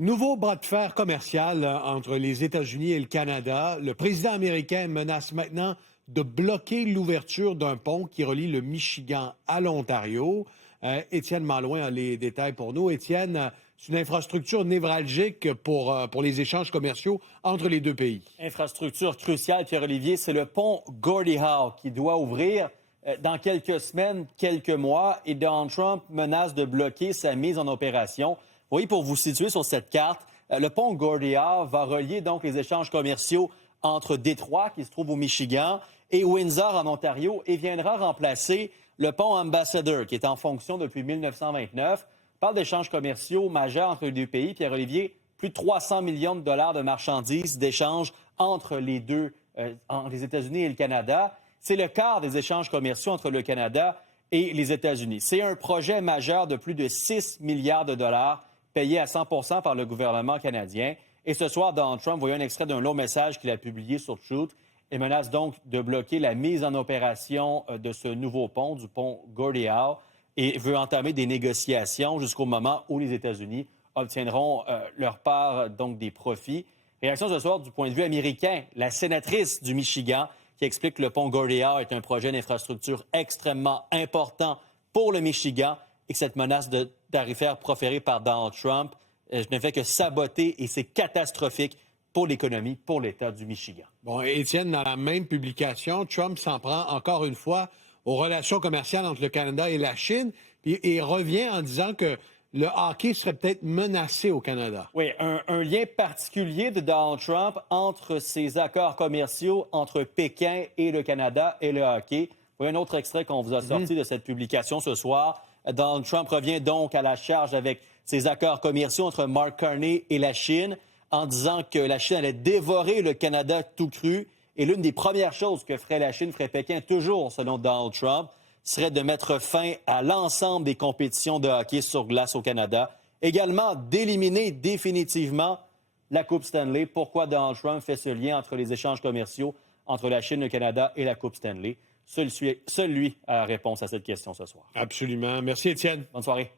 Nouveau bras de fer commercial entre les États-Unis et le Canada. Le président américain menace maintenant de bloquer l'ouverture d'un pont qui relie le Michigan à l'Ontario. Étienne Malouin a les détails pour nous. Étienne, c'est une infrastructure névralgique pour les échanges commerciaux entre les deux pays. Infrastructure cruciale, Pierre-Olivier, c'est le pont Gordie Howe qui doit ouvrir dans quelques semaines, quelques mois, et Donald Trump menace de bloquer sa mise en opération. Vous voyez, pour vous situer sur cette carte, le pont Gordie Howe va relier donc les échanges commerciaux entre Détroit, qui se trouve au Michigan, et Windsor, en Ontario, et viendra remplacer le pont Ambassador, qui est en fonction depuis 1929. On parle d'échanges commerciaux majeurs entre les deux pays. Pierre-Olivier, plus de 300 millions de dollars de marchandises d'échanges entre les deux, entre les États-Unis et le Canada. C'est le quart des échanges commerciaux entre le Canada et les États-Unis. C'est un projet majeur de plus de 6 milliards de dollars payé à 100 par le gouvernement canadien. Et ce soir, Donald Trump voyait un extrait d'un long message qu'il a publié sur Truth et menace donc de bloquer la mise en opération de ce nouveau pont, du pont Gordie Howe, et veut entamer des négociations jusqu'au moment où les États-Unis obtiendront leur part donc des profits. Réaction ce soir du point de vue américain, la sénatrice du Michigan qui explique que le pont Gordie Howe est un projet d'infrastructure extrêmement important pour le Michigan et que cette menace de tarifaire proférée par Donald Trump ne fait que saboter et c'est catastrophique pour l'économie, pour l'État du Michigan. Bon, Étienne, dans la même publication, Trump s'en prend encore une fois aux relations commerciales entre le Canada et la Chine et revient en disant que le hockey serait peut-être menacé au Canada. Oui, un lien particulier de Donald Trump entre ces accords commerciaux entre Pékin et le Canada et le hockey. Voyez un autre extrait qu'on vous a sorti de cette publication ce soir. Donald Trump revient donc à la charge avec ces accords commerciaux entre Mark Carney et la Chine en disant que la Chine allait dévorer le Canada tout cru. Et l'une des premières choses que ferait la Chine, ferait Pékin, toujours selon Donald Trump, serait de mettre fin à l'ensemble des compétitions de hockey sur glace au Canada. Également, d'éliminer définitivement la Coupe Stanley. Pourquoi Donald Trump fait ce lien entre les échanges commerciaux entre la Chine, le Canada et la Coupe Stanley? Seul lui a la réponse à cette question ce soir. Absolument. Merci, Étienne. Bonne soirée.